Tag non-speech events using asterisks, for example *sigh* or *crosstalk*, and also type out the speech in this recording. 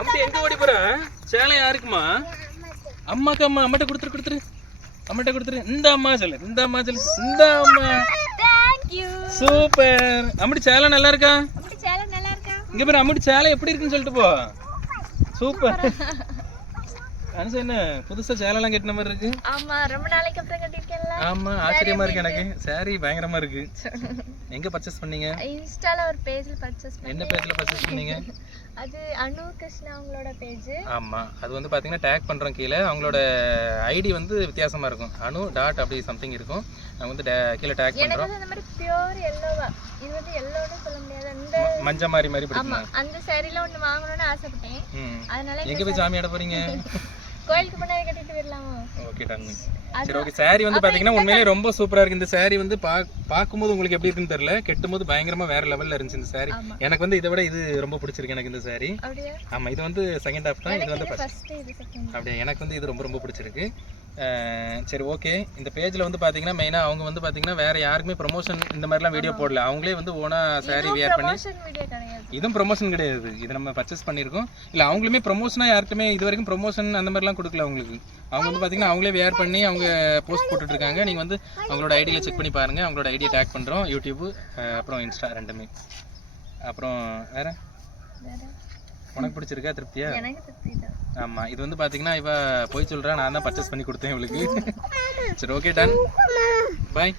அம்மா எங்க ஓடி போற? சேலை யாருக்குமா அம்மாக்கு அம்மா அம்மாட்ட கொடுத்துரு கொடுத்துரு. அம்மாட்ட கொடுத்துரு. இந்த அம்மா சொல்லு இந்த அம்மா சொல்லு இந்த அம்மா. சூப்பர். அம்மாடி சேலை நல்லா இருக்கா? அப்படி சேலை நல்லா இருக்கா? இங்க பாரு அம்மாடி சேலை எப்படி இருக்குன்னு சொல்லிட்டு போ. சூப்பர். அனுசா என்ன புதுசா சேலைலாம் கட்டின மாதிரி இருக்கு? ஆமா ரொம்ப நாளைக்கு அப்புறம் கட்டிருக்கேன்ல ஆமா ஆச்சரியமா இருக்கு எனக்கு. சாரி பயங்கரமா இருக்கு. *laughs* எங்க பர்ச்சேஸ் பண்ணீங்க? இன்ஸ்டால ஒரு பேஜ்ல பர்ச்சேஸ் என்ன பேஜ்ல பர்ச்சேஸ் பண்ணீங்க? *laughs* அது அனு கிருஷ்ணா அவங்களோட பேஜ் ஆமா அது வந்து பாத்தீங்கன்னா டேக் பண்றோம் கீழே. அவங்களோட ஐடி வந்து வித்தியாசமா இருக்கும். அனு டாட் அப்படி சம்திங் இருக்கும். நான் வந்து கீழே டேக் எனக்கு பண்றோம். இந்த மாதிரி பியூர் எல்லோவா இது வந்து எல்லோன்னு சொல்ல முடியாது. அந்த மஞ்ச மாதிரி மாதிரி ஆமா பிடிக்குமா அந்த சாரில ஒண்ணு வாங்கணும்னு ஆசைப்பட்டேன். அதனால எங்க போய் சாமி ஆட போறீங்க? *laughs* கோயிலுக்கு முன்னாடி கட்டிட்டு போயிடலாமா? ஓகே டன் சரி ஓகே saree வந்து பாத்தீங்கன்னா உண்மையிலேயே ரொம்ப சூப்பரா இருக்கு. இந்த saree வந்து பார்க்கும்போது உங்களுக்கு எப்படி இருக்குன்னு தெரியல. கெட்டும்போது பயங்கரமா வேற லெவல்ல இருந்துச்சு இந்த ஆமா. எனக்கு வந்து இதை விட இது ரொம்ப பிடிச்சிருக்கு எனக்கு இந்த அப்படியா? ஆமா இது வந்து செகண்ட் ஹாஃப் தான். இது வந்து ஃபர்ஸ்ட் அப்படியே எனக்கு வந்து இது ரொம்ப ரொம்ப பிடிச்சிருக்கு. சரி ஓகே இந்த பேஜ்ல வந்து பாத்தீங்கன்னா மெயினா அவங்க வந்து பாத்தீங்கன்னா வேற யாருக்குமே ப்ரொமோஷன் இந்த மாதிரிலாம் வீடியோ போடல. அவங்களே வந்து ஓனா saree வியர் பண்ணி இதுவும் ப்ரொமோஷன் கிடையாது. இது நம்ம பர்ச்சேஸ் பண்ணியிருக்கோம். இல்லை அவங்களுமே ப்ரொமோஷனாக யாருக்குமே இது வரைக்கும் ப்ரொமோஷன் அந்த மாதிரிலாம் கொடுக்கல அவங்களுக்கு. அவங்க வந்து பார்த்தீங்கன்னா அவங்களே வேர் பண்ணி அவங்க போஸ்ட் போட்டுட்டு இருக்காங்க நீங்கள் வந்து அவங்களோட ஐடியில் செக் பண்ணி பாருங்க. அவங்களோட ஐடியை டேக் பண்ணுறோம் யூடியூப் அப்புறம் இன்ஸ்டா ரெண்டுமே. அப்புறம் வேற? உனக்கு பிடிச்சிருக்கா திருப்தியா? ஆமாம் இது வந்து பார்த்தீங்கன்னா இவ போய் சொல்கிறா நான் தான் பர்ச்சேஸ் பண்ணி கொடுத்தேன் இவளுக்கு. சரி ஓகே டன் பாய்